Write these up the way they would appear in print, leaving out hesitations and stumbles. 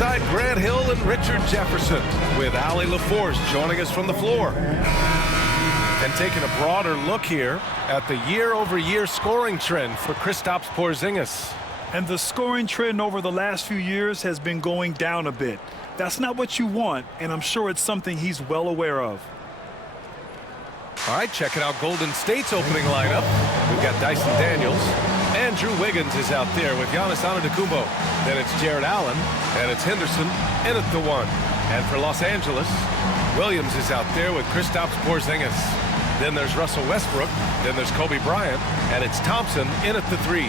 alongside Grant Hill and Richard Jefferson, with Ali LaForce joining us from the floor. And taking a broader look here at the year-over-year scoring trend for Kristaps Porzingis. And the scoring trend over the last few years has been going down a bit. That's not what you want, and I'm sure it's something he's well aware of. All right, checking out Golden State's opening lineup. We've got Dyson Daniels. Andrew Wiggins is out there with Giannis Antetokounmpo. Then it's Jared Allen, and it's Henderson in at the 1. And for Los Angeles, Williams is out there with Kristaps Porzingis. Then there's Russell Westbrook. Then there's Kobe Bryant, and it's Thompson in at the 3.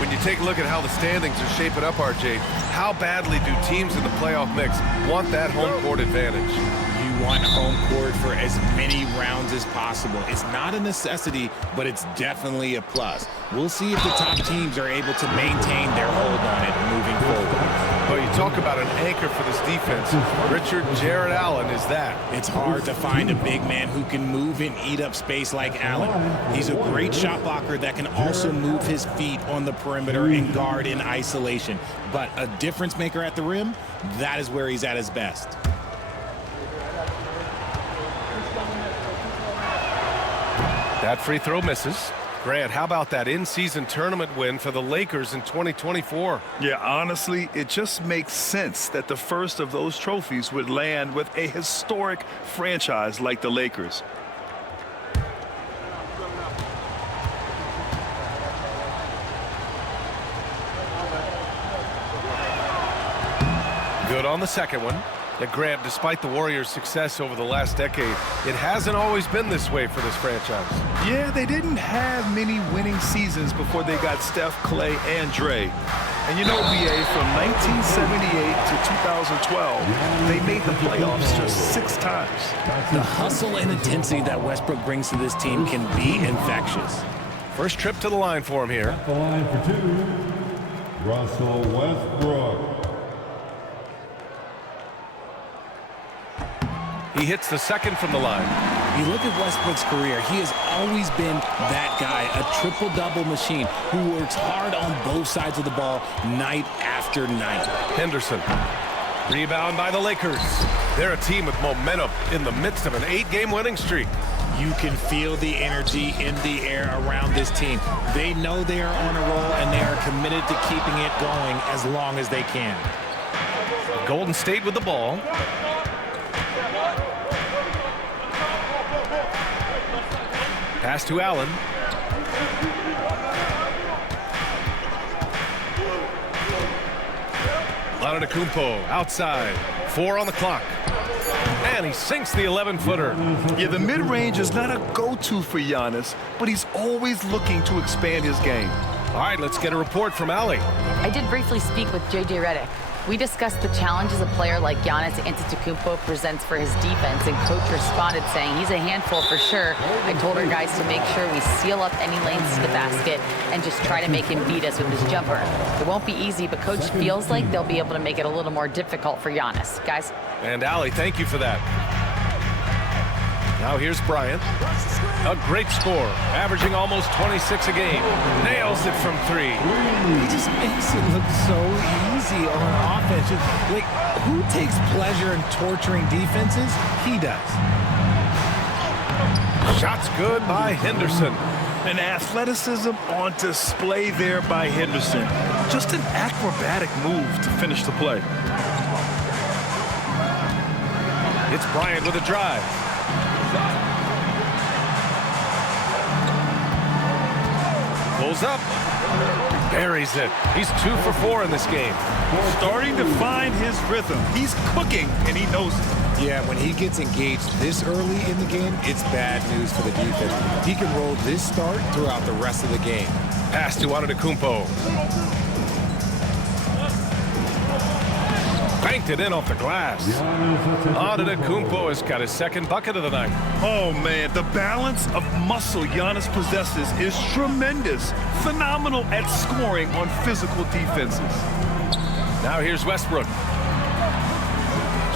When you take a look at how the standings are shaping up, RJ, how badly do teams in the playoff mix want that home court advantage? You want home court for as many rounds as possible. It's not a necessity, but it's definitely a plus. We'll see if the top teams are able to maintain their hold on it moving forward. Well, you talk about an anchor for this defense. Richard Jared Allen is that. It's hard to find a big man who can move and eat up space like Allen. He's a great shot blocker that can also move his feet on the perimeter and guard in isolation. But a difference maker at the rim, that is where he's at his best. That free throw misses. Grant, how about that in-season tournament win for the Lakers in 2024? Yeah, honestly, it just makes sense that the first of those trophies would land with a historic franchise like the Lakers. Good on the second one. Now, Grant, despite the Warriors' success over the last decade, it hasn't always been this way for this franchise. Yeah, they didn't have many winning seasons before they got Steph, Clay, and Dre. And you know, BA, from 1978 to 2012, they made the playoffs just 6 times. The hustle and intensity that Westbrook brings to this team can be infectious. First trip to the line for him here. At the line for 2, Russell Westbrook. He hits the second from the line. You look at Westbrook's career, he has always been that guy, a triple-double machine who works hard on both sides of the ball night after night. Henderson. Rebound by the Lakers. They're a team with momentum in the midst of an 8-game winning streak. You can feel the energy in the air around this team. They know they are on a roll, and they are committed to keeping it going as long as they can. Golden State with the ball. Pass to Allen. Antetokounmpo outside. 4 on the clock. And he sinks the 11-footer. Yeah, the mid-range is not a go-to for Giannis, but he's always looking to expand his game. All right, let's get a report from Ali. I did briefly speak with J.J. Redick. We discussed the challenges a player like Giannis Antetokounmpo presents for his defense, and Coach responded saying he's a handful for sure. I told our guys to make sure we seal up any lanes to the basket and just try to make him beat us with his jumper. It won't be easy, but Coach feels like they'll be able to make it a little more difficult for Giannis. Guys? And Ali, thank you for that. Now here's Bryant. A great score, averaging almost 26 a game. Nails it from 3. He just makes it look so easy on offense. Like, who takes pleasure in torturing defenses? He does. Shots good by Henderson. And athleticism on display there by Henderson. Just an acrobatic move to finish the play. It's Bryant with a drive. Pulls up. Buries it. He's 2 for 4 in this game. Starting to find his rhythm. He's cooking, and he knows it. Yeah, when he gets engaged this early in the game, it's bad news for the defense. He can roll this start throughout the rest of the game. Pass to Antetokounmpo. Banked it in off the glass. Antetokounmpo has got his second bucket of the night. Oh, man, the balance of muscle Giannis possesses is tremendous. Phenomenal at scoring on physical defenses. Now here's Westbrook.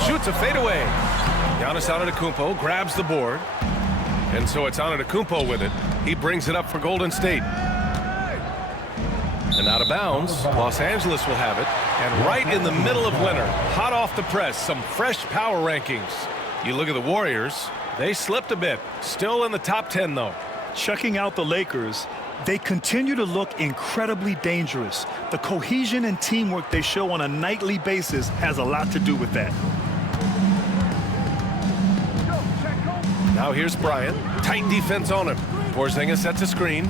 Shoots a fadeaway. Giannis Antetokounmpo grabs the board. And so it's Antetokounmpo with it. He brings it up for Golden State. And out of bounds, Los Angeles will have it. And right in the middle of winter, hot off the press, some fresh power rankings. You look at the Warriors, they slipped a bit. Still in the top 10, though. Checking out the Lakers, they continue to look incredibly dangerous. The cohesion and teamwork they show on a nightly basis has a lot to do with that. Now here's Bryant. Tight defense on him. Porzingis sets a screen.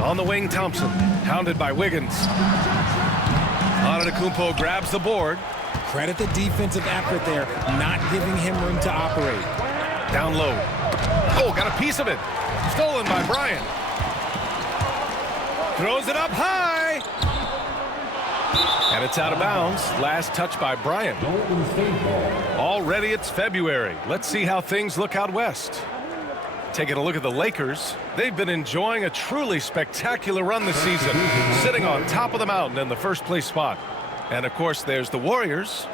On the wing, Thompson. Hounded by Wiggins. Antetokounmpo grabs the board. Credit the defensive effort there, not giving him room to operate. Down low. Oh, got a piece of it. Stolen by Bryant. Throws it up high. And it's out of bounds. Last touch by Bryant. Already it's February. Let's see how things look out west. Taking a look at the Lakers, they've been enjoying a truly spectacular run this season, sitting on top of the mountain in the first place spot. And of course, there's the Warriors.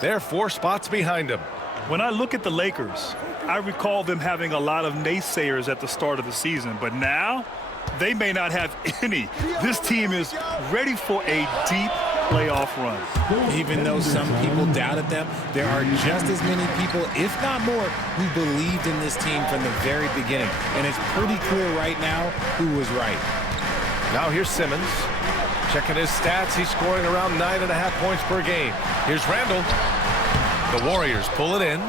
They're 4 spots behind them. When I look at the Lakers, I recall them having a lot of naysayers at the start of the season, but now they may not have any. This team is ready for a deep playoff run. Even though some people doubted them, there are just as many people, if not more, who believed in this team from the very beginning. And it's pretty clear right now who was right. Now here's Simmons. Checking his stats, he's scoring around 9.5 points per game. Here's Randall. The Warriors pull it in.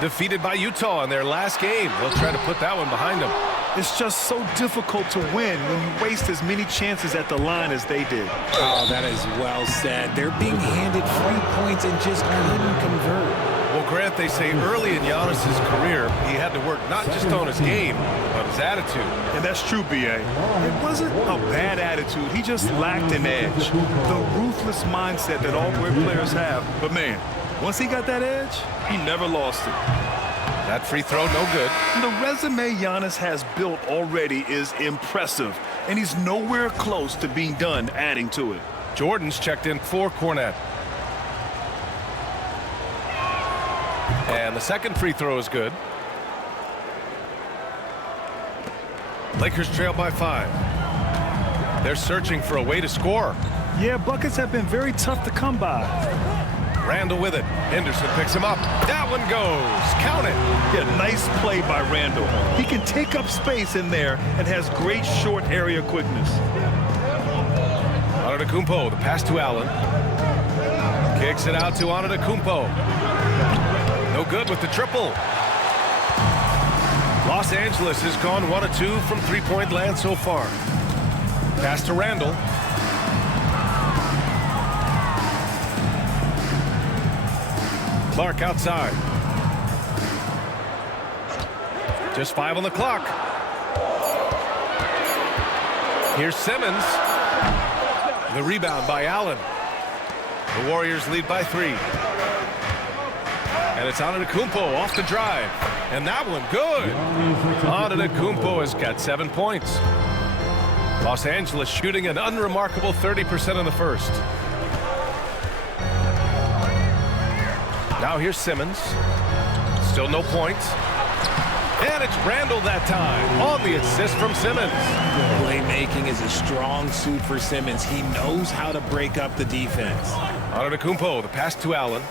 Defeated by Utah in their last game. They'll try to put that one behind them. It's just so difficult to win when you waste as many chances at the line as they did. Oh, that is well said. They're being handed free points and just couldn't convert. Well, Grant, they say early in Giannis's career, he had to work not just on his game, but his attitude. And that's true, B.A. It wasn't a bad attitude. He just lacked an edge. The ruthless mindset that all great players have. But, man, once he got that edge, he never lost it. That free throw, no good. The resume Giannis has built already is impressive, and he's nowhere close to being done adding to it. Jordan's checked in for Cornette. And the second free throw is good. Lakers trail by 5. They're searching for a way to score. Yeah, buckets have been very tough to come by. Randall with it. Henderson picks him up. That one goes. Count it. Yeah, nice play by Randall. He can take up space in there and has great short area quickness. Antetokounmpo, the pass to Allen. Kicks it out to Antetokounmpo. No good with the triple. Los Angeles has gone 1 of 2 from three-point land so far. Pass to Randall. Clark outside. Just 5 on the clock. Here's Simmons. The rebound by Allen. The Warriors lead by 3. And it's Antetokounmpo off the drive. And that one good. Antetokounmpo has got 7 points. Los Angeles shooting an unremarkable 30% in the first. Now here's Simmons. Still no points. And it's Randall that time on the assist from Simmons. Playmaking is a strong suit for Simmons. He knows how to break up the defense. Antetokounmpo, the pass to Allen.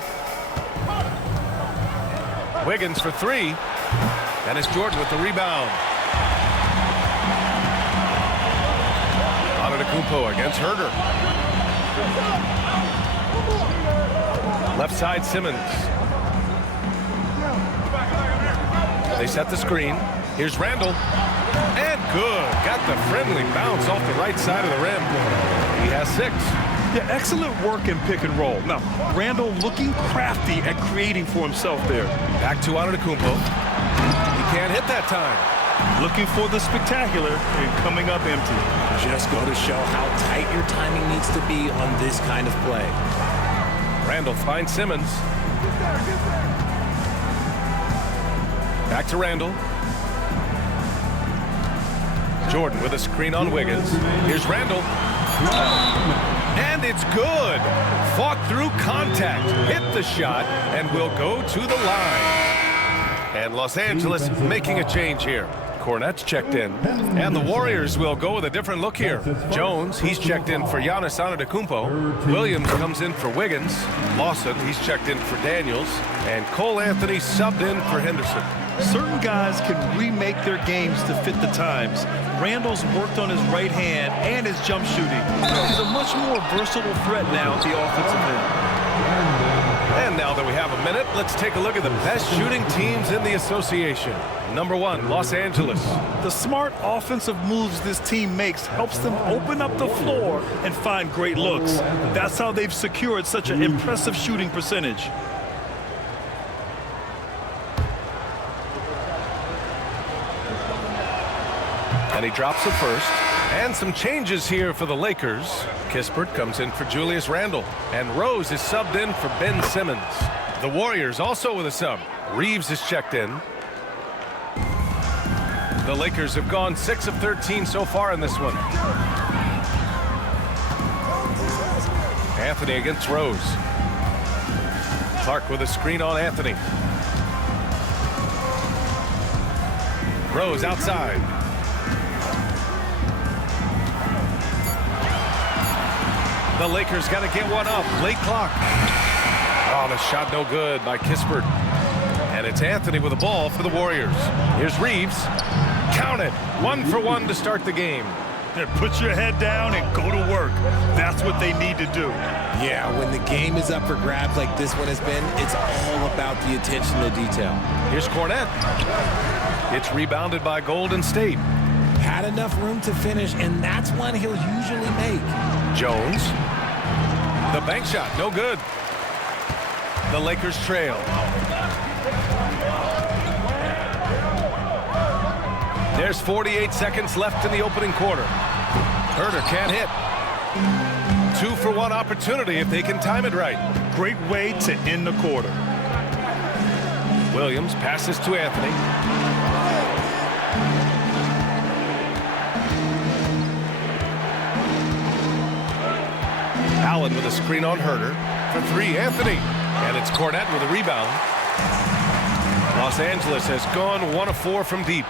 Wiggins for 3. And it's Jordan with the rebound. Antetokounmpo against Herder. Left side, Simmons. They set the screen. Here's Randall. And good. Got the friendly bounce off the right side of the rim. He has 6. Yeah, excellent work in pick and roll. Now, Randall looking crafty at creating for himself there. Back to Antetokounmpo. He can't hit that time. Looking for the spectacular and coming up empty. Just go to show how tight your timing needs to be on this kind of play. Randall finds Simmons. Back to Randall. Jordan with a screen on Wiggins. Here's Randall. And it's good. Fought through contact. Hit the shot and will go to the line. And Los Angeles making a change here. Cornette's checked in. And the Warriors will go with a different look here. Jones, he's checked in for Giannis Antetokounmpo. Williams comes in for Wiggins. Lawson, he's checked in for Daniels. And Cole Anthony subbed in for Henderson. Certain guys can remake their games to fit the times. Randall's worked on his right hand and his jump shooting. He's a much more versatile threat now at the offensive end. And now that we have a minute, let's take a look at the best shooting teams in the association. Number 1, Los Angeles. The smart offensive moves this team makes helps them open up the floor and find great looks. That's how they've secured such an impressive shooting percentage. And he drops it first. And some changes here for the Lakers. Kispert comes in for Julius Randle. And Rose is subbed in for Ben Simmons. The Warriors also with a sub. Reeves is checked in. The Lakers have gone 6 of 13 so far in this one. Anthony against Rose. Clark with a screen on Anthony. Rose outside. The Lakers got to get one up. Late clock. Oh, the shot no good by Kispert. And it's Anthony with the ball for the Warriors. Here's Reeves. Count it. 1 for 1 to start the game. Put your head down and go to work. That's what they need to do. Yeah, when the game is up for grabs like this one has been, it's all about the attention to detail. Here's Cornette. It's rebounded by Golden State. Had enough room to finish, and that's one he'll usually make. Jones. The bank shot, no good. The Lakers trail. There's 48 seconds left in the opening quarter. Herter can't hit. 2 for 1 opportunity if they can time it right. Great way to end the quarter. Williams passes to Anthony. Allen with a screen on Herter. For 3, Anthony. And it's Cornette with a rebound. Los Angeles has gone 1 of 4 from deep.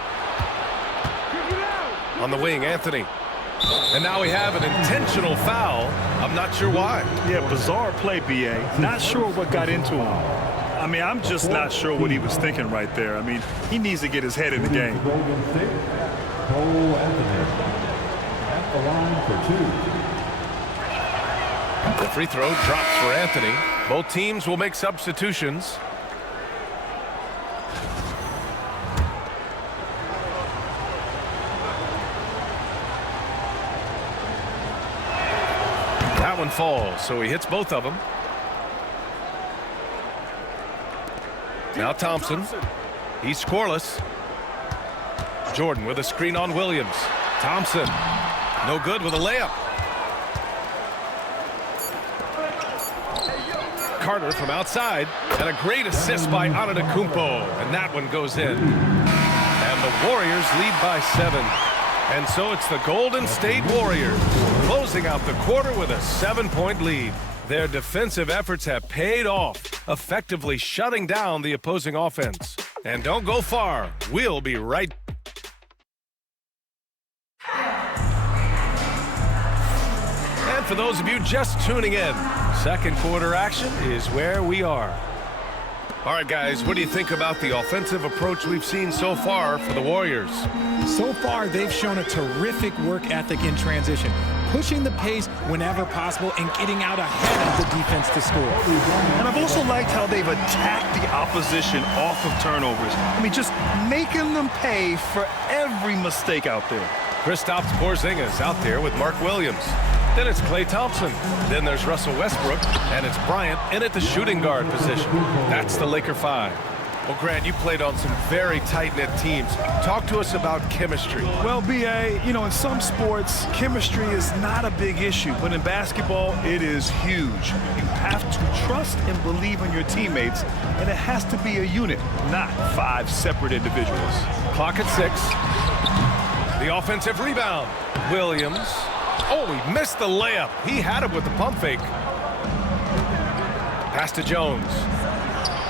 On the wing, Anthony. And now we have an intentional foul. I'm not sure why. Yeah, bizarre play, B.A. Not sure what got into him. I mean, I'm just not sure what he was thinking right there. I mean, he needs to get his head in the game. Cole Anthony at the line for 2. The free throw drops for Anthony. Both teams will make substitutions. That one falls, so he hits both of them. Now Thompson. He's scoreless. Jordan with a screen on Williams. Thompson. No good with a layup. Carter from outside. And a great assist by Antetokounmpo. And that one goes in. And the Warriors lead by 7. And so it's the Golden State Warriors closing out the quarter with a 7-point lead. Their defensive efforts have paid off, effectively shutting down the opposing offense. And don't go far. We'll be right back. And for those of you just tuning in, second quarter action is where we are. All right, guys, what do you think about the offensive approach we've seen so far for the Warriors? So far, they've shown a terrific work ethic in transition, pushing the pace whenever possible and getting out ahead of the defense to score. And I've also liked how they've attacked the opposition off of turnovers. I mean, just making them pay for every mistake out there. Kristaps Porzingis out there with Mark Williams. Then it's Klay Thompson. Then there's Russell Westbrook. And it's Bryant in at the shooting guard position. That's the Laker 5. Well, Grant, you played on some very tight-knit teams. Talk to us about chemistry. Well, B.A., you know, in some sports, chemistry is not a big issue. But in basketball, it is huge. You have to trust and believe in your teammates. And it has to be a unit, not 5 separate individuals. Clock at 6. The offensive rebound. Williams. Oh, he missed the layup. He had it with the pump fake. Pass to Jones.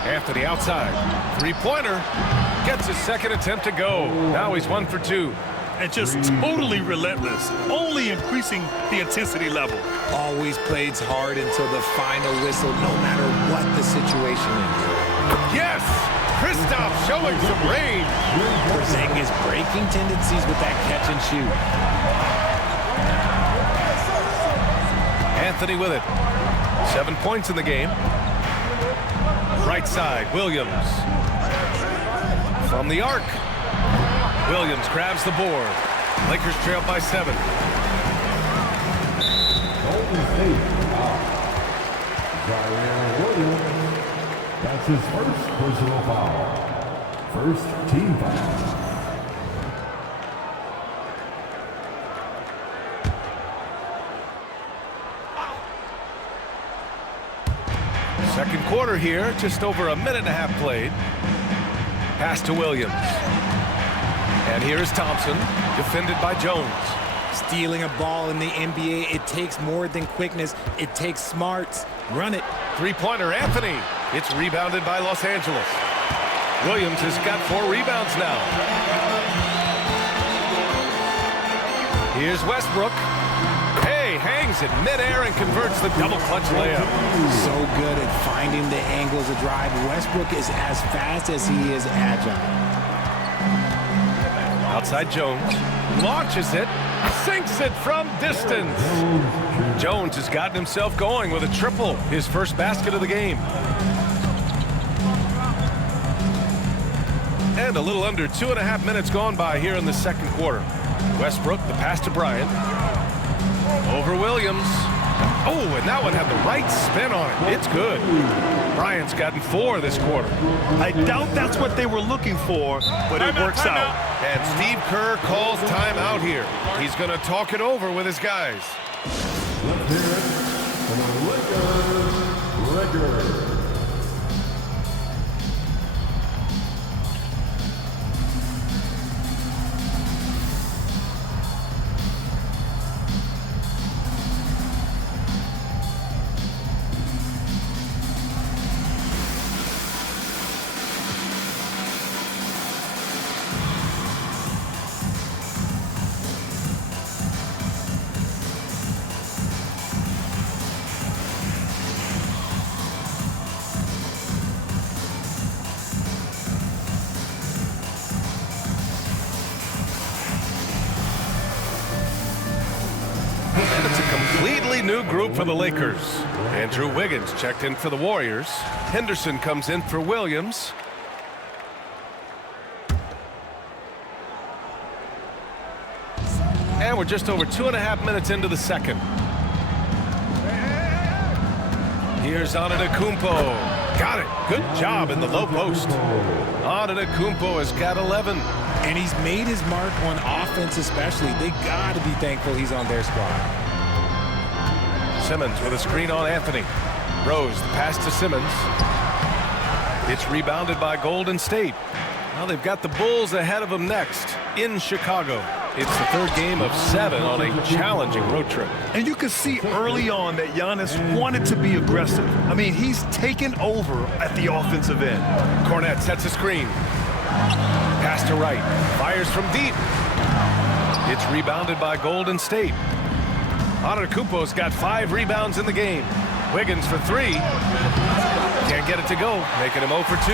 Anthony outside. Three-pointer. Gets his second attempt to go. Now he's 1 for 2. And just totally relentless, only increasing the intensity level. Always plays hard until the final whistle, no matter what the situation is. Yes! Kristaps showing some range. Porzingis breaking tendencies with that catch and shoot. Anthony with it. 7 points in the game. Right side, Williams. From the arc. Williams grabs the board. Lakers trail by 7. Golden State out. Zion Williams. That's his first personal foul. First team foul. Second quarter here, just over a minute and a half played. Pass to Williams. And here's Thompson, defended by Jones. Stealing a ball in the NBA, it takes more than quickness. It takes smarts. Run it. Three-pointer, Anthony. It's rebounded by Los Angeles. Williams has got 4 rebounds now. Here's Westbrook. Hey, hangs in midair and converts the double clutch layup. So good at finding the angles of drive. Westbrook is as fast as he is agile. Outside Jones. Launches it. Sinks it from distance. Jones has gotten himself going with a triple. His first basket of the game. And a little under 2.5 minutes gone by here in the second quarter. Westbrook, the pass to Bryant. Over Williams. Oh, and that one had the right spin on it. It's good. Bryant's gotten 4 this quarter. I doubt that's what they were looking for, but it works out. And Steve Kerr calls timeout here. He's going to talk it over with his guys. Let's hear it for the Lakers. And it's a completely new group for the Lakers. Andrew Wiggins checked in for the Warriors. Henderson comes in for Williams. And we're just over 2.5 minutes into the second. Here's Antetokounmpo. Got it. Good job in the low post. Antetokounmpo has got 11. And he's made his mark on offense especially. They got to be thankful he's on their squad. Simmons with a screen on Anthony. Rose, the pass to Simmons. It's rebounded by Golden State. Well, they've got the Bulls ahead of them next in Chicago. It's the third game of 7 on a challenging road trip. And you can see early on that Giannis wanted to be aggressive. I mean, he's taken over at the offensive end. Cornette sets a screen. Pass to Wright. Fires from deep. It's rebounded by Golden State. Antetokounmpo's got 5 rebounds in the game. Wiggins for 3. Can't get it to go, making him 0 for 2.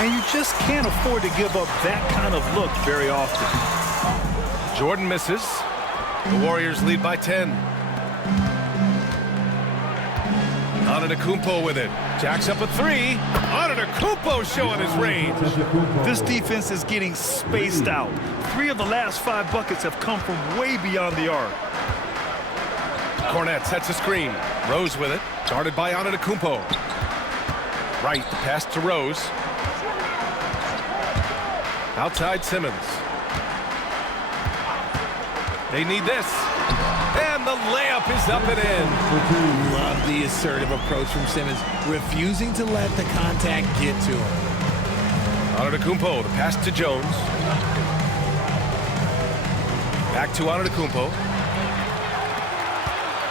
And you just can't afford to give up that kind of look very often. Jordan misses. The Warriors lead by 10. Antetokounmpo with it. Jacks up a 3. Antetokounmpo showing his range. This defense is getting spaced out. 3 of the last 5 buckets have come from way beyond the arc. Cornette sets a screen. Rose with it. Guarded by Antetokounmpo. Right, the pass to Rose. Outside Simmons. They need this. And the layup is up and in. Love the assertive approach from Simmons, refusing to let the contact get to him. Antetokounmpo, the pass to Jones. Back to Antetokounmpo.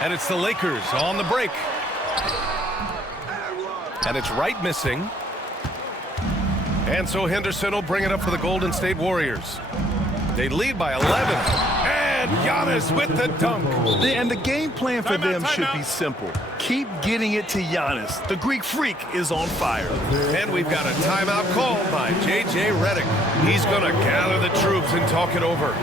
And it's the Lakers on the break. And it's Wright missing. And so Henderson will bring it up for the Golden State Warriors. They lead by 11. And Giannis with the dunk. And the game plan for them should be simple. Keep getting it to Giannis. The Greek freak is on fire. And we've got a timeout called by J.J. Redick. He's going to gather the troops and talk it over.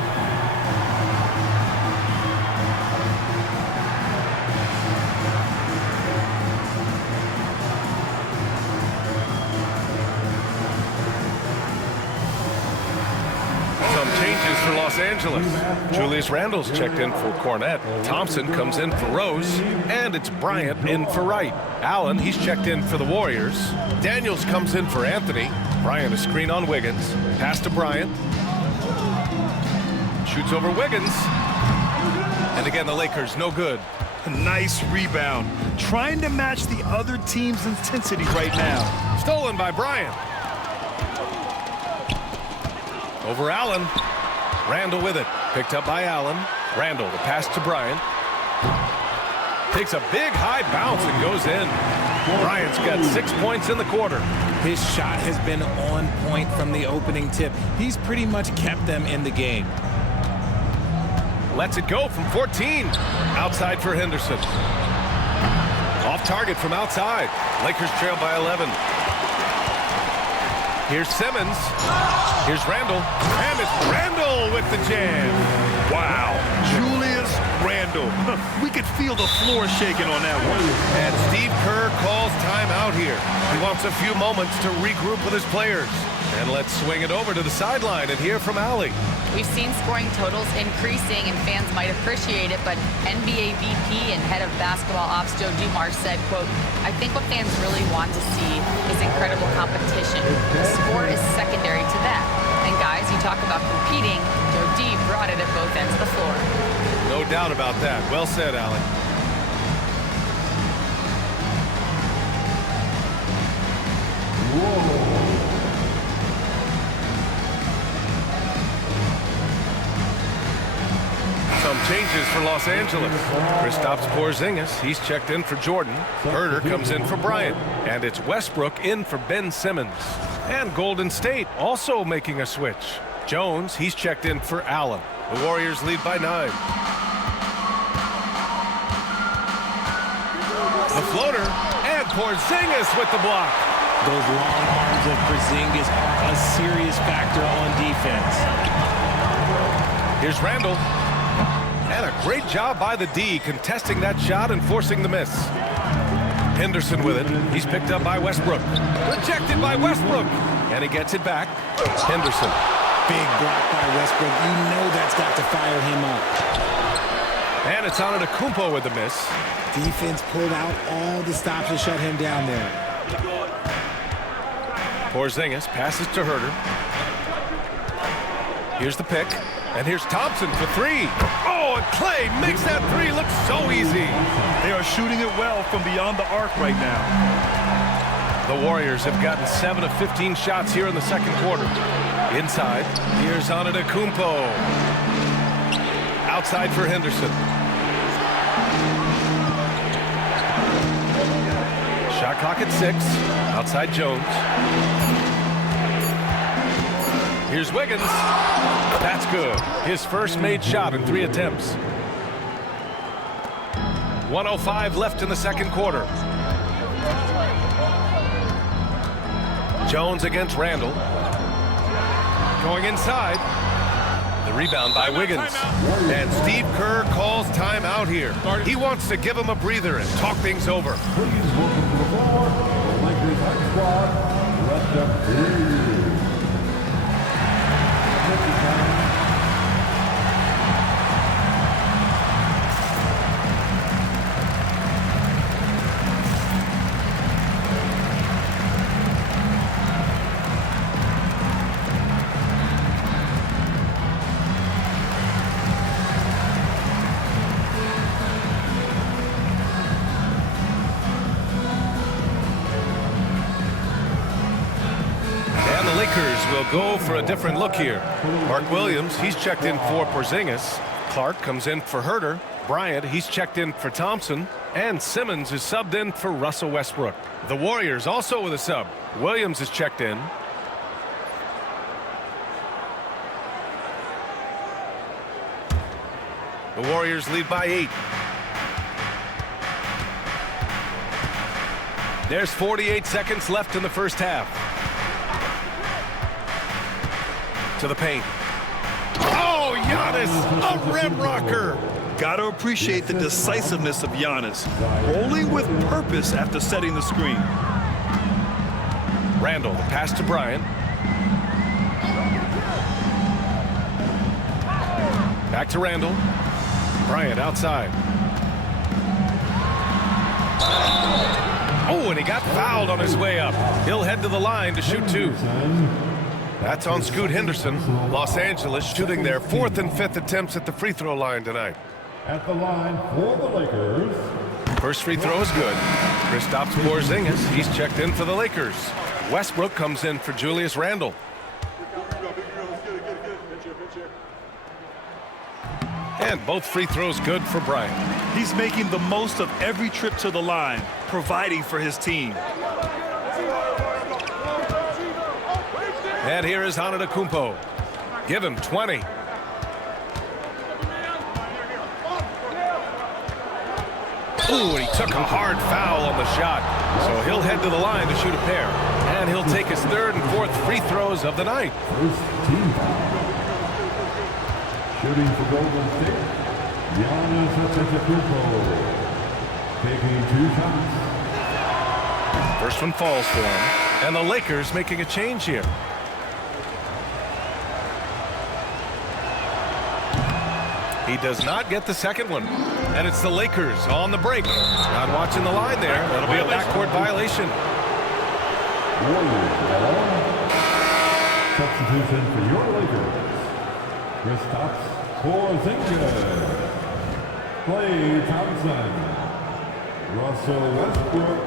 Changes for Los Angeles. Julius Randle's checked in for Cornette. Thompson comes in for Rose. And it's Bryant in for Wright. Allen, he's checked in for the Warriors. Daniels comes in for Anthony. Bryant a screen on Wiggins. Pass to Bryant. Shoots over Wiggins. And again, the Lakers no good. Nice rebound. Trying to match the other team's intensity right now. Stolen by Bryant. Over Allen. Randle with it. Picked up by Allen. Randle, the pass to Bryant. Takes a big high bounce and goes in. Bryant's got 6 points in the quarter. His shot has been on point from the opening tip. He's pretty much kept them in the game. Lets it go from 14. Outside for Henderson. Off target from outside. Lakers trail by 11. Here's Simmons. Here's Randle. And it's Randle with the jam. Wow. Julius Randle. We could feel the floor shaking on that one. And Steve Kerr calls timeout here. He wants a few moments to regroup with his players. And let's swing it over to the sideline and hear from Allie. We've seen scoring totals increasing, and fans might appreciate it, but NBA VP and head of basketball ops Joe Dumars said, quote, "I think what fans really want to see is incredible competition. The score is secondary to that. And guys, you talk about competing, Joe D brought it at both ends of the floor." No doubt about that. Well said, Allie. Some changes for Los Angeles. Kristaps Porzingis, he's checked in for Jordan. Herter comes in for Bryant. And it's Westbrook in for Ben Simmons. And Golden State also making a switch. Jones, he's checked in for Allen. The Warriors lead by 9. The floater, and Porzingis with the block. Those long arms of Porzingis are a serious factor on defense. Here's Randle. And a great job by the D, contesting that shot and forcing the miss. Henderson with it. He's picked up by Westbrook. Rejected by Westbrook. And he gets it back. Henderson. Big block by Westbrook. You know that's got to fire him up. And it's Antetokounmpo with the miss. Defense pulled out all the stops to shut him down there. Porzingis passes to Herter. Here's the pick. And here's Thompson for 3. Oh, and Clay makes that 3 look so easy. They are shooting it well from beyond the arc right now. The Warriors have gotten 7 of 15 shots here in the second quarter. Inside, here's Antetokounmpo. Outside for Henderson. Shot clock at 6. Outside Jones. Here's Wiggins. That's good. His first made shot in 3 attempts. 1:05 left in the second quarter. Jones against Randle. Going inside. The rebound by Wiggins. And Steve Kerr calls timeout here. He wants to give him a breather and talk things over. Please welcome to the floor, the Lakers high squad. Let them breathe. Will go for a different look here. Mark Williams, he's checked in for Porzingis. Clark comes in for Herter. Bryant, he's checked in for Thompson. And Simmons is subbed in for Russell Westbrook. The Warriors also with a sub. Williams is checked in. The Warriors lead by 8. There's 48 seconds left in the first half. To the paint. Oh, Giannis, a rim rocker. Got to appreciate the decisiveness of Giannis, rolling with purpose after setting the screen. Randall, the pass to Bryant. Back to Randall. Bryant outside. Oh, and he got fouled on his way up. He'll head to the line to shoot 2. That's on Scoot Henderson. Los Angeles shooting their 4th and 5th attempts at the free throw line tonight. At the line for the Lakers. First free throw is good. Kristaps Porzingis, he's checked in for the Lakers. Westbrook comes in for Julius Randle. And both free throws good for Bryant. He's making the most of every trip to the line, providing for his team. And here is Antetokounmpo. Give him 20. Ooh, and he took a hard foul on the shot. So he'll head to the line to shoot a pair. And he'll take his 3rd and 4th free throws of the night. First team foul. Shooting for Golden State, Giannis Antetokounmpo. Taking 2 shots. First one falls for him. And the Lakers making a change here. He does not get the second one. And it's the Lakers on the break. Not watching the line there. That'll be a backcourt violation. Warriors ball. Substitution for your Lakers. Kristaps Porzingis. Klay Thompson. Russell Westbrook.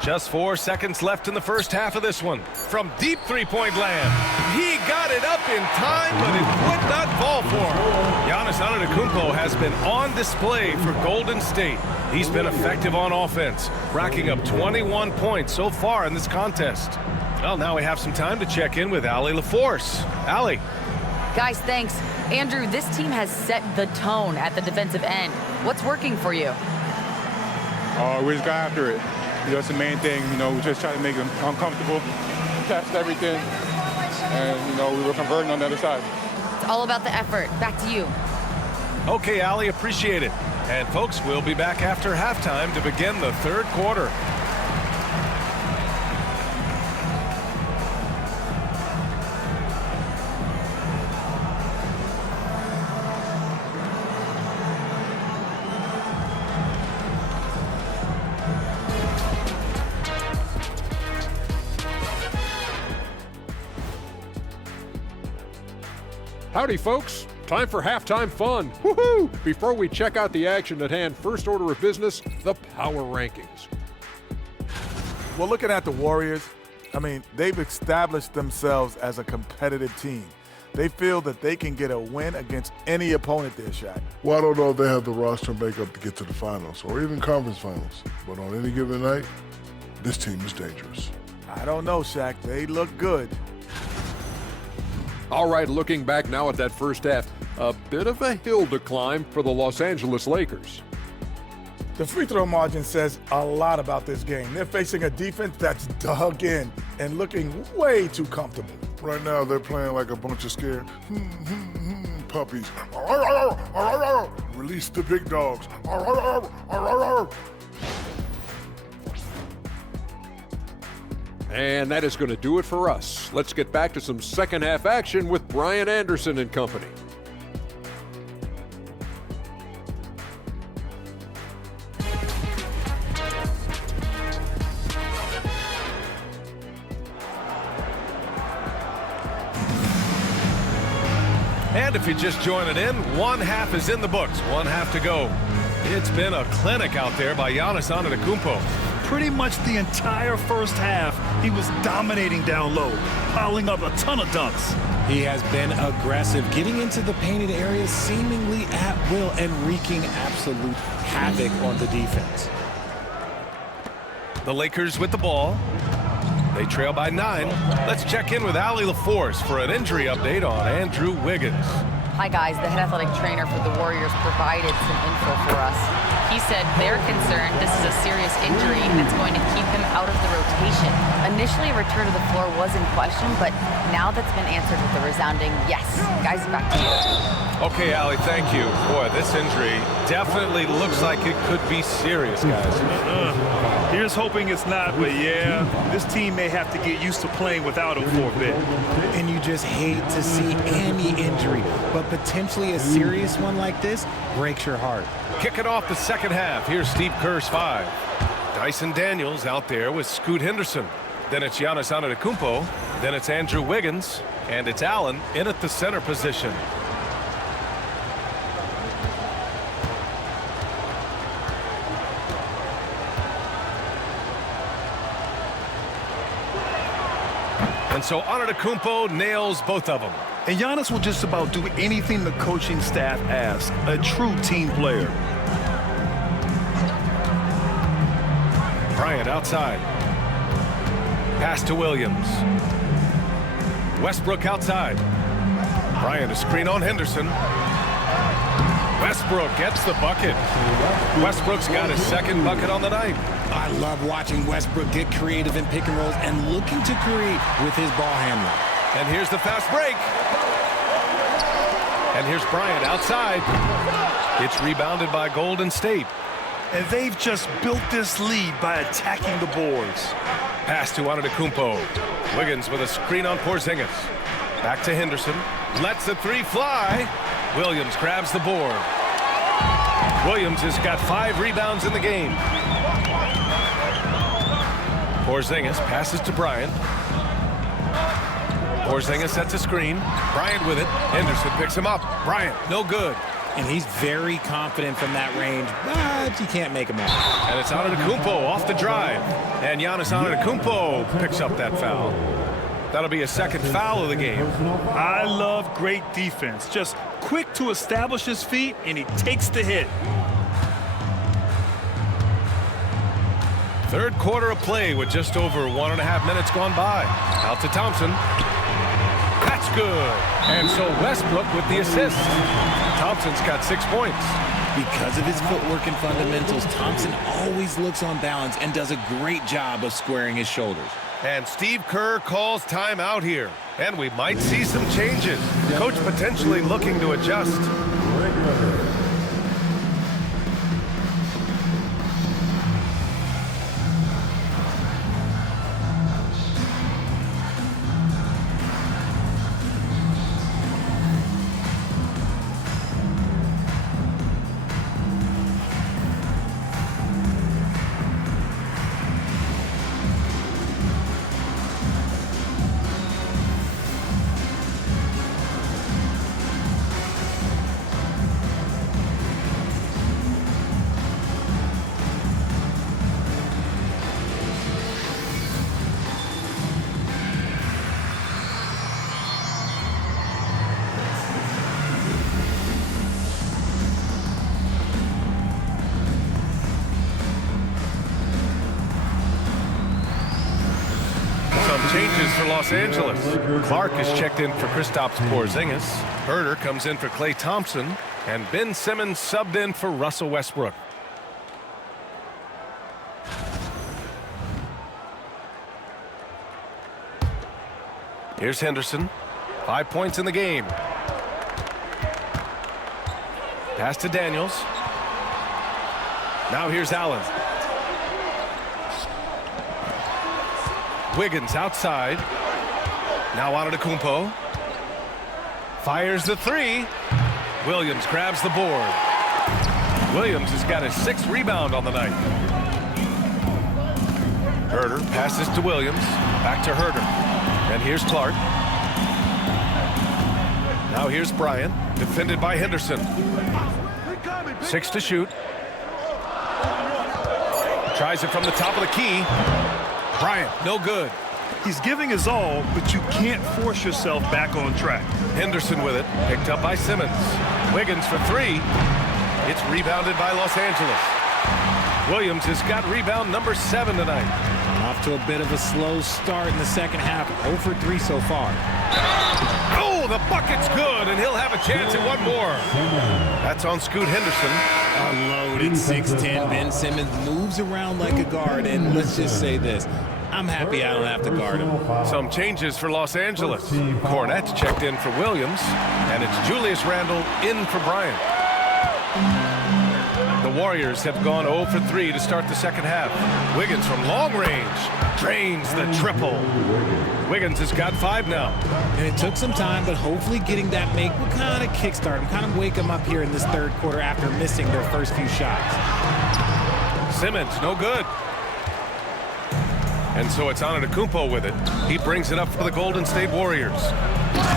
Just 4 seconds left in the first half of this one. From deep three-point land. He got it up in time, but it would not fall for him. Giannis Antetokounmpo has been on display for Golden State. He's been effective on offense, racking up 21 points so far in this contest. Well, now we have some time to check in with Allie LaForce. Allie. Guys, thanks. Andrew, this team has set the tone at the defensive end. What's working for you? We just got after it. That's the main thing. We just try to make them uncomfortable, test everything, and, we were converting on the other side. It's all about the effort. Back to you. Okay, Allie, appreciate it. And, folks, we'll be back after halftime to begin the 3rd quarter. Howdy, folks. Time for halftime fun. Woohoo! Before we check out the action at hand, first order of business, the power rankings. Well, looking at the Warriors, they've established themselves as a competitive team. They feel that they can get a win against any opponent there, Shaq. Well, I don't know if they have the roster makeup to get to the finals or even conference finals. But on any given night, this team is dangerous. I don't know, Shaq. They look good. All right, looking back now at that first half, a bit of a hill to climb for the Los Angeles Lakers. The free throw margin says a lot about this game. They're facing a defense that's dug in and looking way too comfortable. Right now, they're playing like a bunch of scared puppies. Release the big dogs. And that is going to do it for us. Let's get back to some second half action with Brian Anderson and company. And if you're just joining in, 1 half is in the books, 1 half to go. It's been a clinic out there by Giannis Antetokounmpo. Pretty much the entire first half, he was dominating down low, piling up a ton of dunks. He has been aggressive, getting into the painted areas seemingly at will and wreaking absolute havoc on the defense. The Lakers with the ball. They trail by 9. Let's check in with Allie LaForce for an injury update on Andrew Wiggins. Hi, guys. The head athletic trainer for the Warriors provided some info for us. He said they're concerned this is a serious injury and it's going to keep him out of the rotation. Initially, a return to the floor was in question, but now that's been answered with a resounding yes. Guys, back to you. Okay, Allie, thank you. Boy, this injury definitely looks like it could be serious, guys. Here's hoping it's not, but yeah, this team may have to get used to playing without him for a bit. And you just hate to see any injury, but potentially a serious one like this breaks your heart. Kicking off the second half, here's Steve Kerr's 5. Dyson Daniels out there with Scoot Henderson. Then it's Giannis Antetokounmpo. Then it's Andrew Wiggins. And it's Allen in at the center position. And so Antetokounmpo nails both of them. And Giannis will just about do anything the coaching staff asks. A true team player. Bryant outside. Pass to Williams. Westbrook outside. Bryant a screen on Henderson. Westbrook gets the bucket. Westbrook's got his second bucket on the night. I love watching Westbrook get creative in pick and rolls and looking to create with his ball handling. And here's the fast break. And here's Bryant outside. It's rebounded by Golden State. And they've just built this lead by attacking the boards. Pass to Antetokounmpo. Wiggins with a screen on Porzingis. Back to Henderson. Lets the 3 fly. Williams grabs the board. Williams has got 5 rebounds in the game. Porzingis passes to Bryant. Porzingis sets a screen. Bryant with it. Henderson picks him up. Bryant, no good. And he's very confident from that range, but you can't make him all. And it's Antetokounmpo off the drive. And Giannis Antetokounmpo picks up that foul. That'll be a second foul of the game. I love great defense. Just quick to establish his feet, and he takes the hit. Third quarter of play with just over 1.5 minutes gone by. Out to Thompson. That's good. And so Westbrook with the assist. Thompson's got 6 points. Because of his footwork and fundamentals, Thompson always looks on balance and does a great job of squaring his shoulders. And Steve Kerr calls timeout here. And we might see some changes. Coach potentially looking to adjust. Changes for Los Angeles. Clark is checked in for Kristaps Porzingis. Herter comes in for Klay Thompson. And Ben Simmons subbed in for Russell Westbrook. Here's Henderson. 5 points in the game. Pass to Daniels. Now here's Allen. Wiggins outside. Now Antetokounmpo. Fires the 3. Williams grabs the board. Williams has got his 6th rebound on the night. Herter passes to Williams. Back to Herter. And here's Clark. Now here's Bryant. Defended by Henderson. 6 to shoot. Tries it from the top of the key. Bryant, no good. He's giving his all, but you can't force yourself back on track. Henderson with it, picked up by Simmons. Wiggins for 3. It's rebounded by Los Angeles. Williams has got rebound number 7 tonight. Off to a bit of a slow start in the second half. 0 for 3 so far. Oh, the bucket's good, and he'll have a chance at one more. That's on Scoot Henderson. A loaded 6'10". Ben Simmons moves around like a guard, and let's just say this. I'm happy I don't have to guard him. Some changes for Los Angeles. Cornette's checked in for Williams, and it's Julius Randle in for Bryant. The Warriors have gone 0 for 3 to start the second half. Wiggins from long range drains the triple. Wiggins has got 5 now. And it took some time, but hopefully getting that make will kind of kickstart him, kind of wake him up here in this third quarter after missing their first few shots. Simmons, no good. And so it's Antetokounmpo with it. He brings it up for the Golden State Warriors.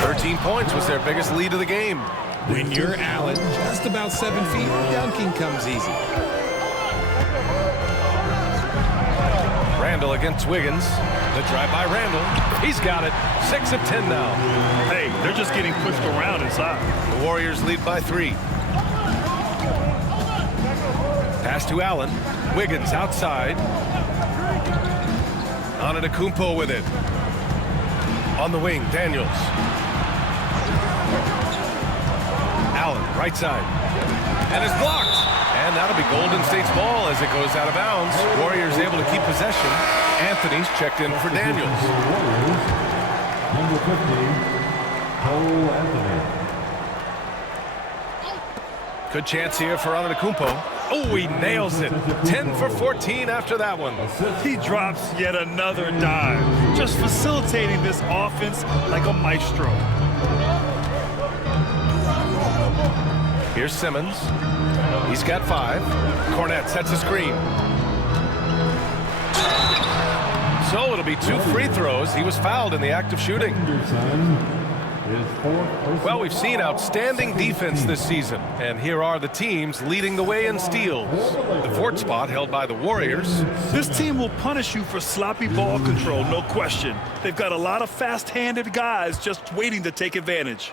13 points was their biggest lead of the game. When you're Allen, just about 7 feet, dunking comes easy. Randle against Wiggins. The drive by Randle. He's got it. 6 of 10 now. Hey, they're just getting pushed around inside. The Warriors lead by 3. Pass to Allen. Wiggins outside. Antetokounmpo with it. On the wing, Daniels. Allen, right side. And it's blocked. And that'll be Golden State's ball as it goes out of bounds. Warriors able to keep possession. Anthony's checked in for Daniels. Number 15, Cole Anthony. Good chance here for Antetokounmpo. Oh, he nails it. 10 for 14 after that one. He drops yet another dime, just facilitating this offense like a maestro. Here's Simmons. He's got 5. Cornette sets a screen. So it'll be 2 free throws. He was fouled in the act of shooting. Well, we've seen outstanding defense this season, and here are the teams leading the way in steals. The 4th spot held by the Warriors. This team will punish you for sloppy ball control, no question. They've got a lot of fast-handed guys just waiting to take advantage.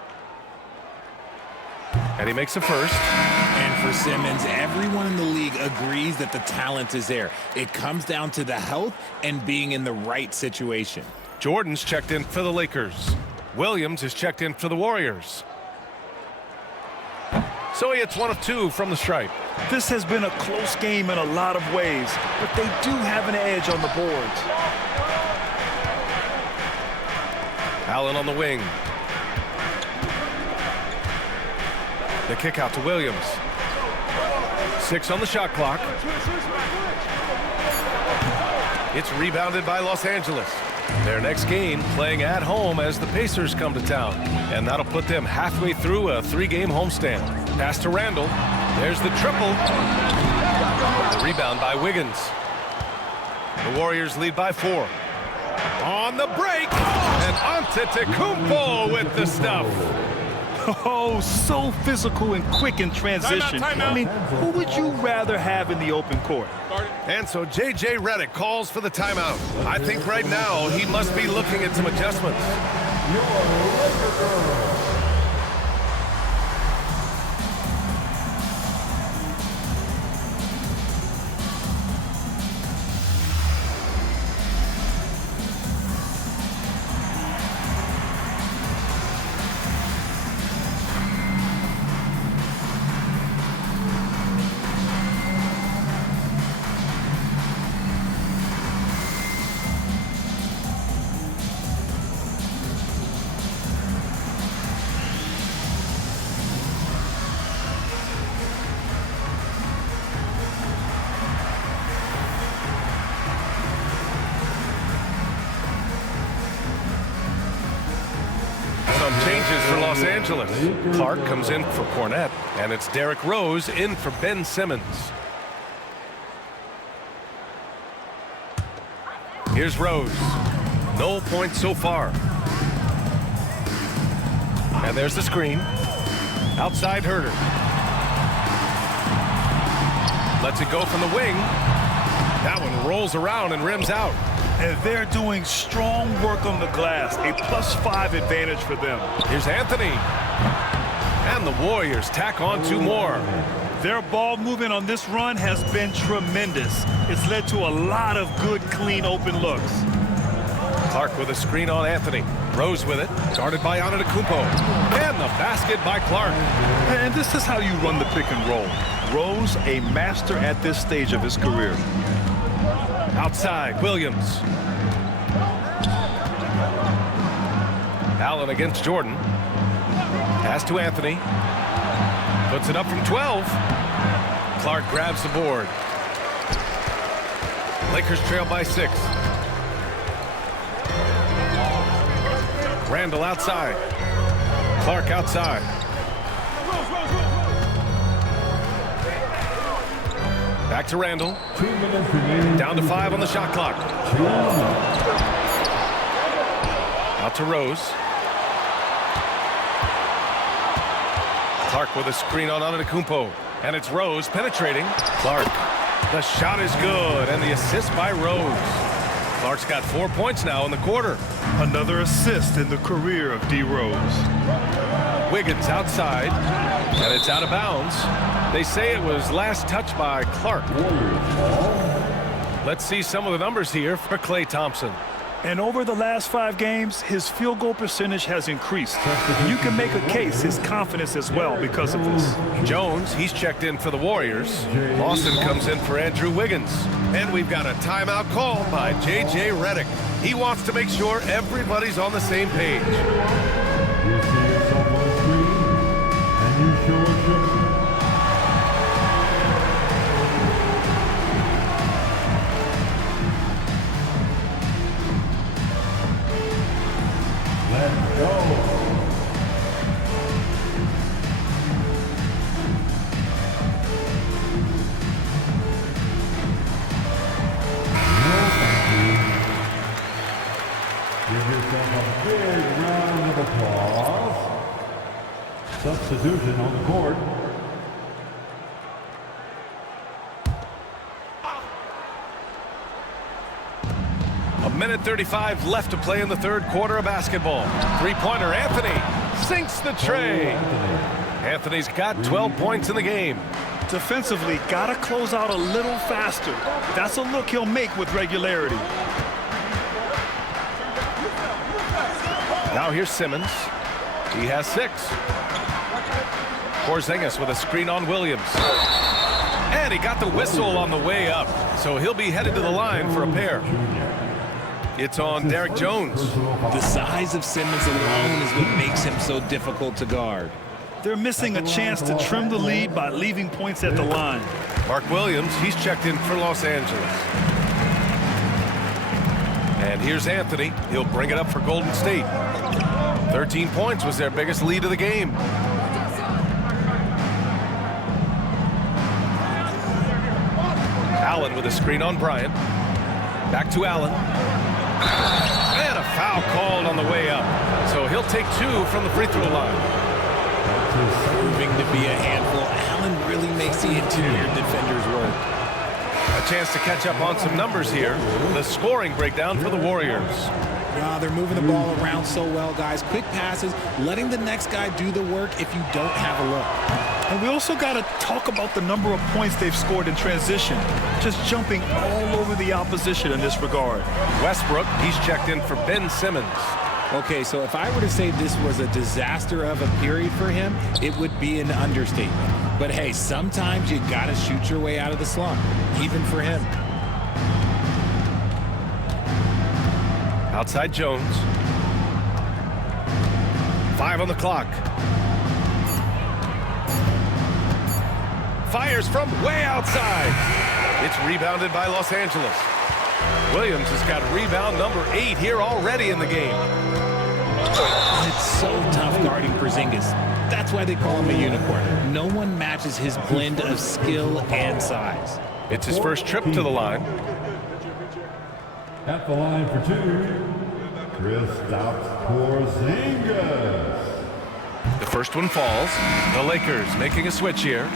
And he makes a first. And for Simmons, everyone in the league agrees that the talent is there. It comes down to the health and being in the right situation. Jordan's checked in for the Lakers. Williams is checked in for the Warriors. So he hits 1 of 2 from the stripe. This has been a close game in a lot of ways, but they do have an edge on the boards. Allen on the wing. The kick out to Williams. 6 on the shot clock. It's rebounded by Los Angeles. Their next game playing at home as the Pacers come to town. And that'll put them halfway through a 3-game homestand. Pass to Randle. There's the triple. The rebound by Wiggins. The Warriors lead by 4. On the break. And Antetokounmpo with the stuff. Oh, so physical and quick in transition. Timeout. I mean, who would you rather have in the open court? And so J.J. Redick calls for the timeout. I think right now he must be looking at some adjustments. Changes for Los Angeles. Clark comes in for Cornette, and it's Derrick Rose in for Ben Simmons. Here's Rose. No points so far. And there's the screen. Outside Herter. Lets it go from the wing. That one rolls around and rims out. And they're doing strong work on the glass. A +5 advantage for them. Here's Anthony. And the Warriors tack on 2 more. Their ball movement on this run has been tremendous. It's led to a lot of good, clean, open looks. Clark with a screen on Anthony. Rose with it, guarded by Antetokounmpo. And the basket by Clark. And this is how you run the pick and roll. Rose, a master at this stage of his career. Outside, Williams. Allen against Jordan. Pass to Anthony. Puts it up from 12. Clark grabs the board. Lakers trail by 6. Randall outside. Clark outside. Back to Randall. Down to 5 on the shot clock. Out to Rose. Clark with a screen on Antetokounmpo. And it's Rose penetrating. Clark. The shot is good. And the assist by Rose. Clark's got 4 points now in the quarter. Another assist in the career of D. Rose. Wiggins outside. And it's out of bounds. They say it was last touched by Clark. Let's see some of the numbers here for Klay Thompson. And over the last 5 games, his field goal percentage has increased. You can make a case his confidence as well because of this. Jones, he's checked in for the Warriors. Lawson comes in for Andrew Wiggins. And we've got a timeout called by J.J. Redick. He wants to make sure everybody's on the same page. You see yourself on the screen, and you show us your... Let's go. Give yourself a big round of applause. Substitution on the court. A minute 35 left to play in the third quarter of basketball. Three-pointer, Anthony sinks the tray. Anthony's got 12 points in the game. Defensively, gotta close out a little faster. That's a look he'll make with regularity. Now here's Simmons. He has 6. Porzingis with a screen on Williams. And he got the whistle on the way up. So he'll be headed to the line for a pair. It's on Derek Jones. The size of Simmons alone is what makes him so difficult to guard. They're missing a chance to trim the lead by leaving points at the line. Mark Williams, he's checked in for Los Angeles. And here's Anthony. He'll bring it up for Golden State. 13 points was their biggest lead of the game. Allen with a screen on Bryant. Back to Allen. And a foul called on the way up. So he'll take 2 from the free throw line. Proving to be a handful, Allen really makes the interior defenders work. A chance to catch up on some numbers here. The scoring breakdown for the Warriors. They're moving the ball around so well, guys. Quick passes, letting the next guy do the work if you don't have a look. And we also got to talk about the number of points they've scored in transition. Just jumping all over the opposition in this regard. Westbrook, he's checked in for Ben Simmons. Okay, so if I were to say this was a disaster of a period for him, it would be an understatement. But hey, sometimes you got to shoot your way out of the slump, even for him. Outside Jones. 5 on the clock. Fires from way outside. It's rebounded by Los Angeles. Williams has got rebound number 8 here already in the game. It's so tough guarding Porzingis. That's why they call him a unicorn. No one matches his blend of skill and size. It's his first trip to the line. At the line for 2, Kristaps Porzingis. The first one falls. The Lakers making a switch here.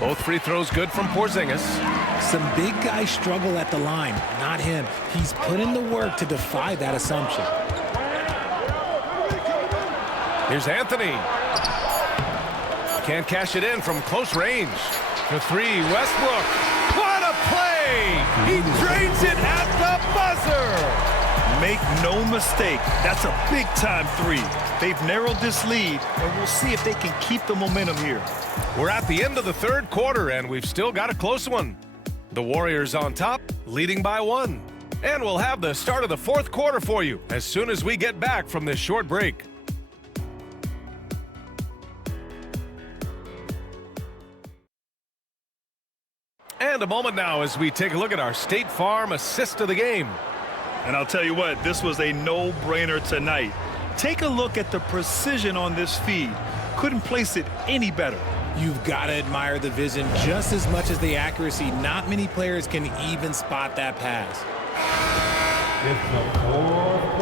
Both free throws good from Porzingis. Some big guys struggle at the line, not him. He's put in the work to defy that assumption. Here's Anthony. Can't cash it in from close range. For three, Westbrook. What a play! He drains it at the buzzer! Make no mistake, that's a big-time three. They've narrowed this lead, and we'll see if they can keep the momentum here. We're at the end of the third quarter, and we've still got a close one. The Warriors on top, leading by 1. And we'll have the start of the fourth quarter for you as soon as we get back from this short break. And a moment now as we take a look at our State Farm assist of the game. And I'll tell you what, this was a no-brainer tonight. Take a look at the precision on this feed. Couldn't place it any better. You've got to admire the vision just as much as the accuracy. Not many players can even spot that pass.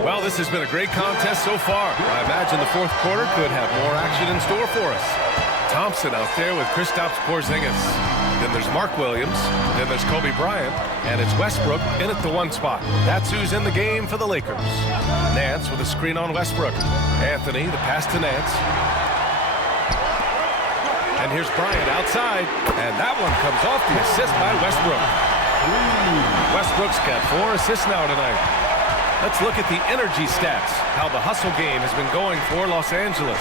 Well, this has been a great contest so far. I imagine the fourth quarter could have more action in store for us. Thompson out there with Kristaps Porzingis. Then there's Mark Williams. Then there's Kobe Bryant. And it's Westbrook in at the 1 spot. That's who's in the game for the Lakers. Nance with a screen on Westbrook. Anthony, the pass to Nance. And here's Bryant outside. And that one comes off the assist by Westbrook. Westbrook's got 4 assists now tonight. Let's look at the energy stats, how the hustle game has been going for Los Angeles.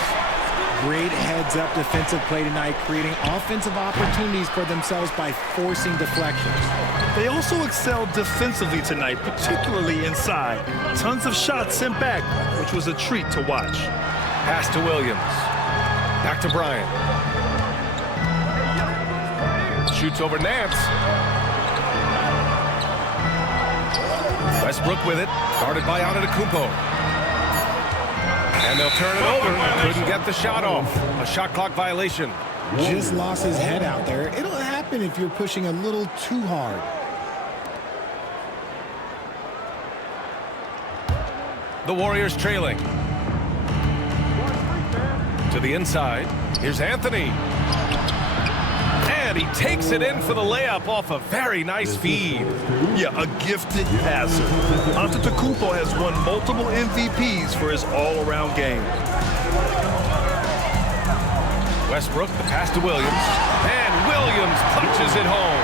Great heads-up defensive play tonight, creating offensive opportunities for themselves by forcing deflections. They also excelled defensively tonight, particularly inside. Tons of shots sent back, which was a treat to watch. Pass to Williams. Back to Bryant. Shoots over Nance. Westbrook with it, guarded by Antetokounmpo. And they'll turn it over. Couldn't get the shot off. A shot clock violation. Just lost his head out there. It'll happen if you're pushing a little too hard. The Warriors trailing. To the inside. Here's Anthony. And he takes it in for the layup off a very nice feed. Yeah, a gifted passer. Antetokounmpo has won multiple MVPs for his all-around game. Westbrook, the pass to Williams. And Williams punches it home.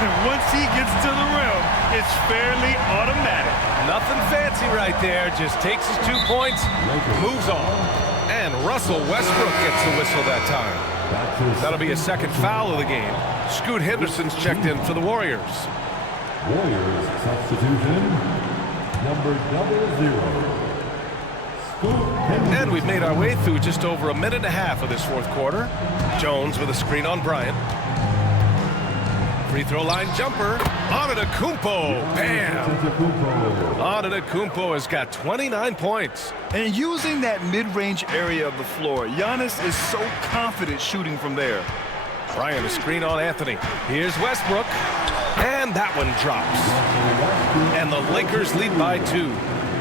And once he gets to the rim, it's fairly automatic. Nothing fancy right there. Just takes his 2 points, moves on. And Russell Westbrook gets the whistle that time. That'll be a second foul of the game. Scoot Henderson's checked in for the Warriors. Warriors substitution, number 0. And we've made our way through just over a minute and a half of this fourth quarter. Jones with a screen on Bryant. Free throw line jumper. Antetokounmpo. Bam! Antetokounmpo has got 29 points. And using that mid-range area of the floor, Giannis is so confident shooting from there. Bryant, a screen on Anthony. Here's Westbrook. And that one drops. And the Lakers lead by 2.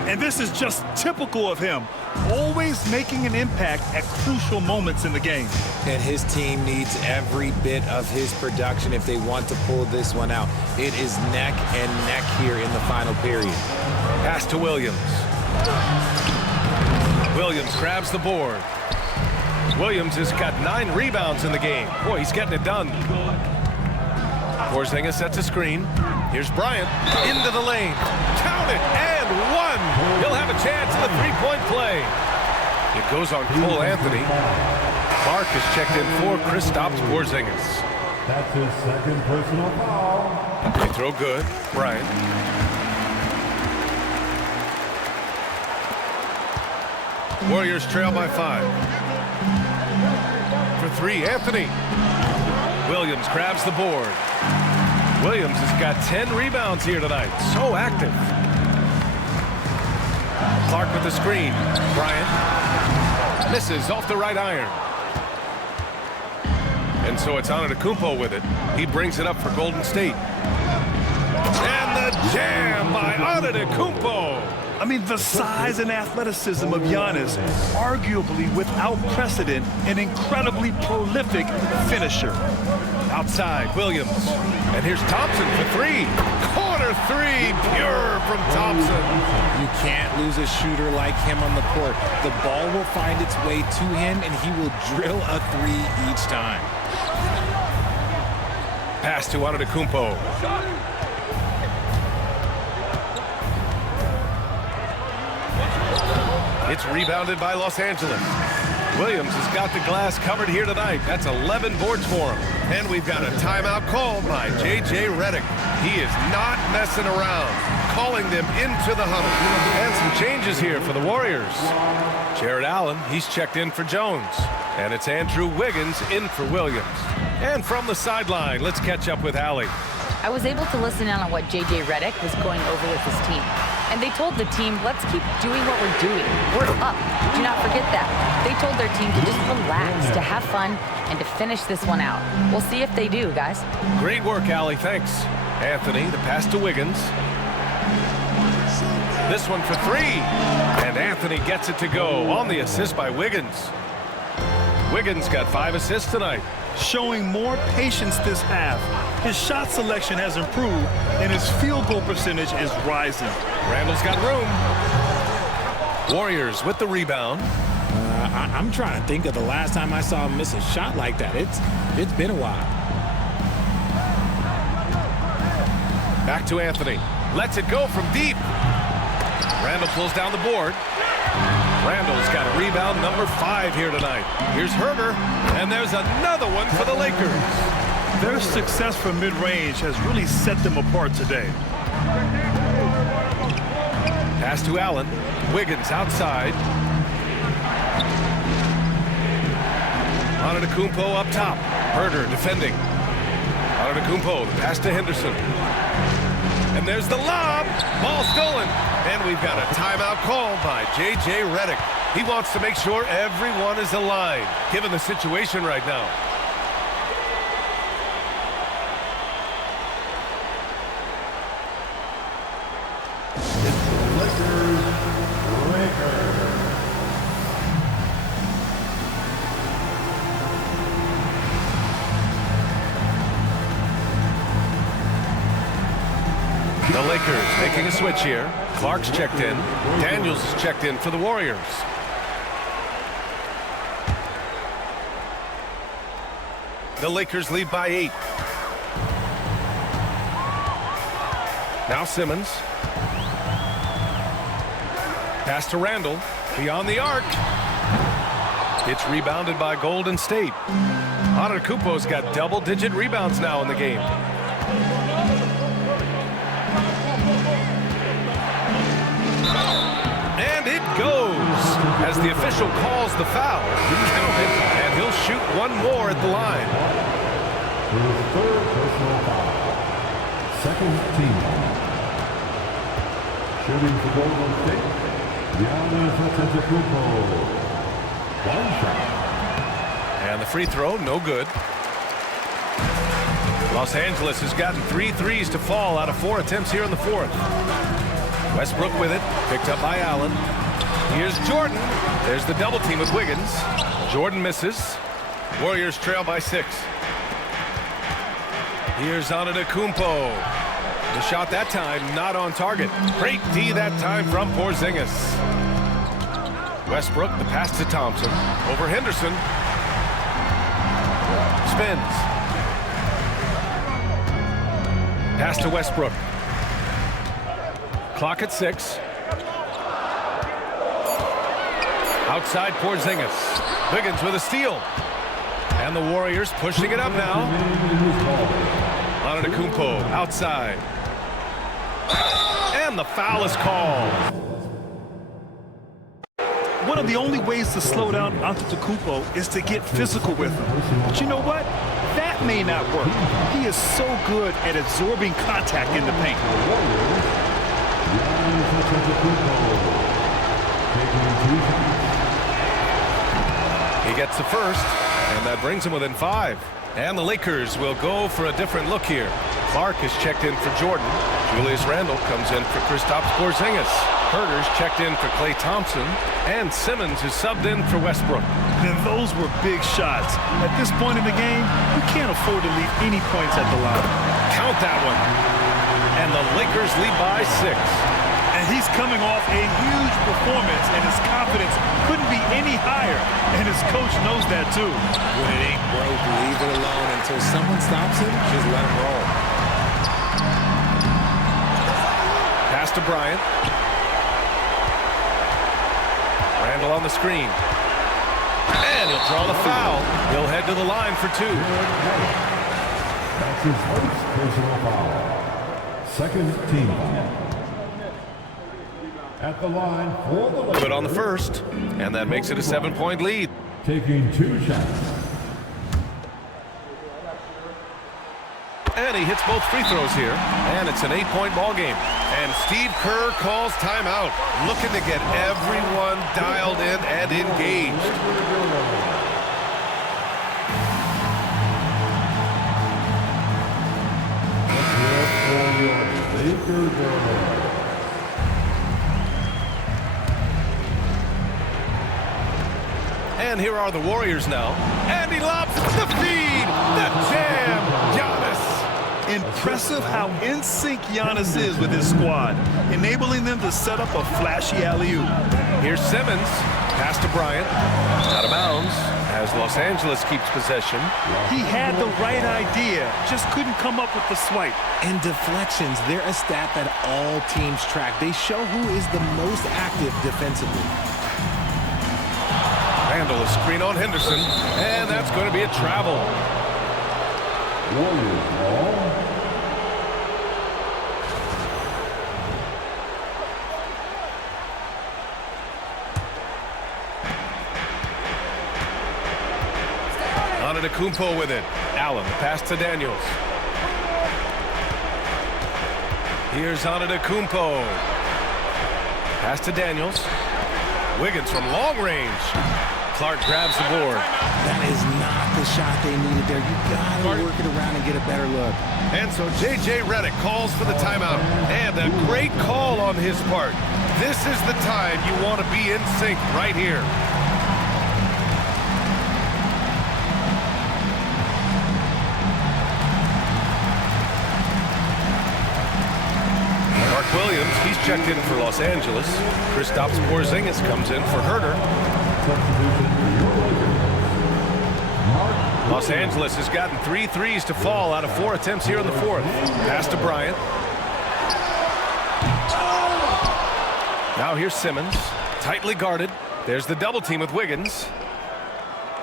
And this is just typical of him, always making an impact at crucial moments in the game. And his team needs every bit of his production if they want to pull this one out. It is neck and neck here in the final period. Pass to Williams. Williams grabs the board. Williams has got 9 rebounds in the game. Boy, he's getting it done. Porzingis sets a screen. Here's Bryant into the lane. Count it, and 1. He'll have a chance at the 3-point play. It goes on Cole Anthony. Clark is checked in for Kristaps Porzingis. That's his second personal foul. Free throw good. Bryant. Warriors trail by 5. For 3, Anthony. Williams grabs the board. Williams has got 10 rebounds here tonight. So active. Clark with the screen. Bryant misses off the right iron. And so it's Antetokounmpo with it. He brings it up for Golden State. And the jam by Antetokounmpo. I mean, the size and athleticism of Giannis, arguably without precedent, an incredibly prolific finisher. Outside, Williams. And here's Thompson for 3. Corner for three, pure from Thompson. You can't lose a shooter like him on the court. The ball will find its way to him, and he will drill a three each time. Pass to Antetokounmpo. It's rebounded by Los Angeles. Williams has got the glass covered here tonight. That's 11 boards for him. And we've got a timeout called by J.J. Redick. He is not messing around, calling them into the huddle. And some changes here for the Warriors. Jared Allen, he's checked in for Jones. And it's Andrew Wiggins in for Williams. And from the sideline, let's catch up with Allie. I was able to listen in on what J.J. Redick was going over with his team. And they told the team, let's keep doing what we're doing. We're up. Do not forget that. They told their team to just relax, to have fun, and to finish this one out. We'll see if they do, guys. Great work, Allie. Thanks. Anthony, the pass to Wiggins. This one for three. And Anthony gets it to go on the assist by Wiggins. Wiggins got 5 assists tonight. Showing more patience this half. His shot selection has improved, and his field goal percentage is rising. Randall's got room. Warriors with the rebound. I'm trying to think of the last time I saw him miss a shot like that. It's been a while. Back to Anthony. Lets it go from deep. Randall pulls down the board. Randall's got a rebound number 5 here tonight. Here's Herder, and there's another one for the Lakers. Their success from mid-range has really set them apart today. Pass to Allen. Wiggins outside. Antetokounmpo up top. Herder defending. Antetokounmpo, the pass to Henderson. And there's the lob. Ball stolen. And we've got a timeout called by J.J. Redick. He wants to make sure everyone is aligned, given the situation right now. The Lakers making a switch here. Clark's checked in. Daniels is checked in for the Warriors. The Lakers lead by 8. Now Simmons. Pass to Randall. Beyond the arc. It's rebounded by Golden State. Antetokounmpo's got double-digit rebounds now in the game. And it goes as the official calls the foul. Count it, and he'll shoot one more at the line. For his third personal foul. Second team. Shooting for Golden State, Giannis Antetokounmpo. One shot. And the free throw, no good. Los Angeles has gotten 3 threes to fall out of 4 attempts here in the 4th. Westbrook with it, picked up by Allen. Here's Jordan. There's the double team with Wiggins. Jordan misses. Warriors trail by 6. Here's Antetokounmpo. The shot that time not on target. Great D that time from Porzingis. Westbrook, the pass to Thompson. Over Henderson. Spins. Pass to Westbrook. Clock at 6. Outside Porzingis. Wiggins with a steal. And the Warriors pushing it up now. Antetokounmpo outside. And the foul is called. One of the only ways to slow down Antetokounmpo is to get physical with him. But you know what? That may not work. He is so good at absorbing contact in the paint. He gets the first, and that brings him within 5. And the Lakers will go for a different look here. Clark is checked in for Jordan. Julius Randle comes in for Kristaps Porzingis. Herder's checked in for Klay Thompson. And Simmons is subbed in for Westbrook. And those were big shots. At this point in the game, you can't afford to leave any points at the line. Count that one. And the Lakers lead by 6. And he's coming off a huge performance, and his confidence couldn't be any higher. And his coach knows that, too. When it ain't broke, leave it alone until someone stops him. Just let him roll. Pass to Bryant. Randall on the screen. And he'll draw the foul. He'll head to the line for 2. That's his first personal foul. Second team foul. At the line for the Lakers. Good on the first, and that makes it a 7-point lead. Taking 2 shots. And he hits both free throws here, and it's an 8-point ball game. And Steve Kerr calls timeout, looking to get everyone dialed in and engaged. And here are the Warriors now. And he lobs the feed, the jam, Giannis. Impressive how in sync Giannis is with his squad, enabling them to set up a flashy alley-oop. Here's Simmons. Pass to Bryant. Out of bounds as Los Angeles keeps possession. He had the right idea, just couldn't come up with the swipe. And deflections, they're a stat that all teams track. They show who is the most active defensively. Randall, a screen on Henderson, and that's going to be a travel. Warriors ball. Antetokounmpo with it. Allen, pass to Daniels. Here's Antetokounmpo. Pass to Daniels. Wiggins from long range. Clark grabs the board. That is not the shot they needed there. You gotta work it around and get a better look. And so J.J. Redick calls for the timeout. And a great call on his part. This is the time you want to be in sync right here. Mark Williams, he's checked in for Los Angeles. Kristaps Porzingis comes in for Herter. Los Angeles has gotten 3 threes to fall out of 4 attempts here in the 4th. Pass to Bryant. Now here's Simmons, tightly guarded. There's the double team with Wiggins.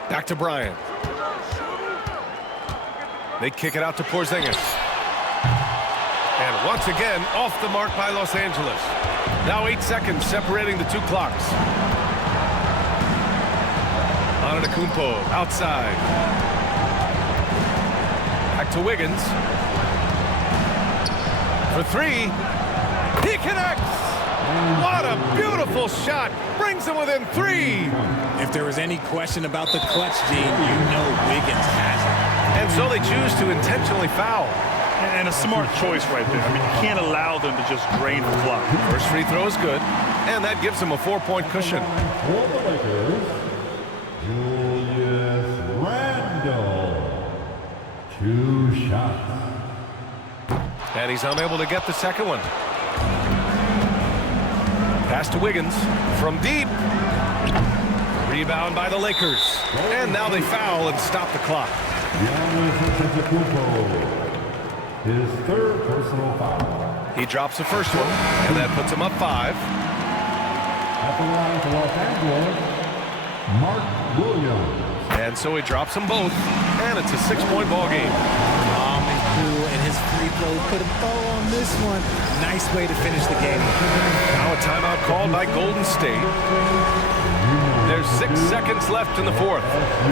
Back to Bryant. They kick it out to Porzingis. And once again, off the mark by Los Angeles. Now 8 seconds separating the 2 clocks. Antetokounmpo outside. Back to Wiggins. For 3. He connects! What a beautiful shot! Brings him within 3! If there was any question about the clutch, Gene, you know Wiggins has it. And so they choose to intentionally foul. And a smart choice right there. I mean, you can't allow them to just drain the clock. First free throw is good, and that gives them a 4-point cushion. For the Lakers, Julius Randle. 2 shots. And he's unable to get the second one. Pass to Wiggins from deep. Rebound by the Lakers. And now they foul and stop the clock. His 3rd personal foul. He drops the first one, and that puts him up 5. At the line for Los Angeles, Mark Williams. And so he drops them both, and it's a 6-point ball game. And his free throw put a bow on this one. Nice way to finish the game. Now a timeout called by Golden State. There's 6 seconds left in the 4th.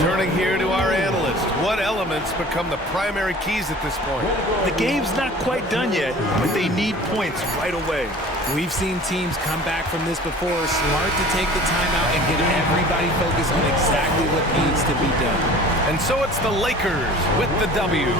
Turning here to our analyst. What elements become the primary keys at this point? The game's not quite done yet, but they need points right away. We've seen teams come back from this before. Smart to take the timeout and get everybody focused on exactly what needs to be done. And so it's the Lakers with the W.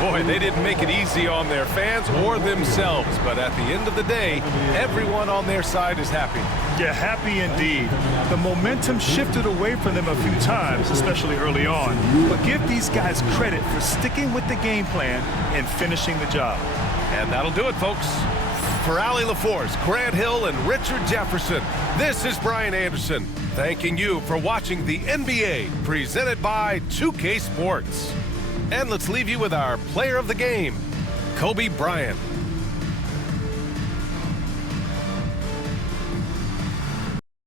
Boy, they didn't make it easy on their fans or themselves, but at the end of the day, everyone on their side is happy. Yeah, happy indeed. The momentum shifted away from them a few times, especially early on. But give these guys credit for sticking with the game plan and finishing the job. And that'll do it, folks. For Allie LaForce, Grant Hill, and Richard Jefferson, this is Brian Anderson, thanking you for watching the NBA, presented by 2K Sports. And let's leave you with our player of the game, Kobe Bryant.